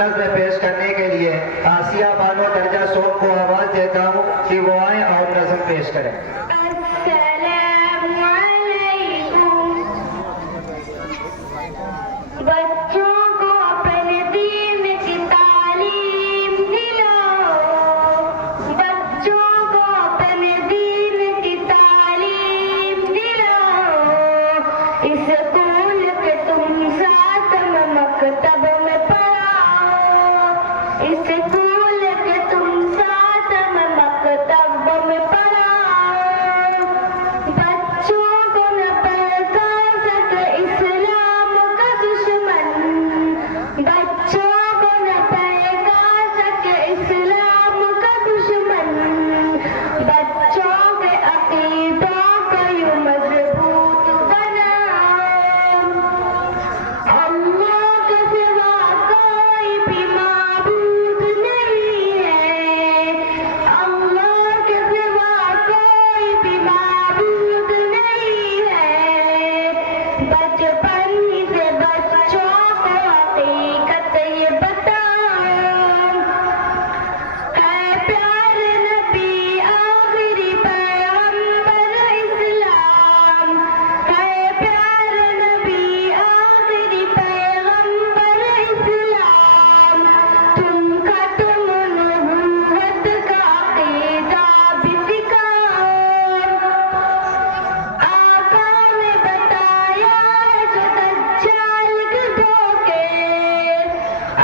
में पेश करने के लिए आसिया बानो दर्जा सोम को आवाज देता हूँ कि वो आए और नज़म पेश करें। बच्चों को अपने दीन की तालीम दिलाओ, बच्चों को अपने दीन की तालीम दिलाओ। स्कूल के तुम साथ मकतब में पढ़ाओ, स्कूल के तुम साथ मकतब में पढ़ाओ। बच्चों को न पहचान सके इस्लाम का दुश्मन, बच्चों को न पहचान सके इस्लाम का दुश्मन। बच्चों के अकीदों को यूं मजबूत बनाओ। अल्लाह के सिवा कोई भी माबूद नहीं है, अल्लाह के सिवा कोई भी माबूद नहीं है। बचपन ही से बच्चों को हकीकत ये बताओ। है प्यारे नबी आखिरी पैगंबर इस्लाम, है प्यारे नबी आखिरी पैगंबर इस्लाम। तुम खत्म नबूवत का अकीदा भी सिखाओ। आका ने बताया है जो दज्जाल के धोखे,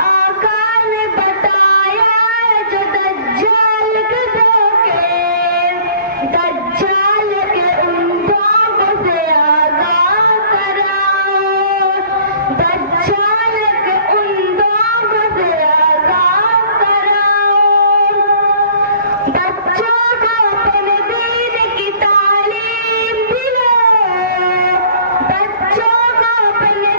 आका ने बताया है जो दज्जाल के धोखे। दज्जाल के उन धोखों से आगाह कराओ, दज्जाल के उन धोखों से आगाह कराओ। बच्चों को अपने दीन की तालीम दिलाओ, बच्चों को अपने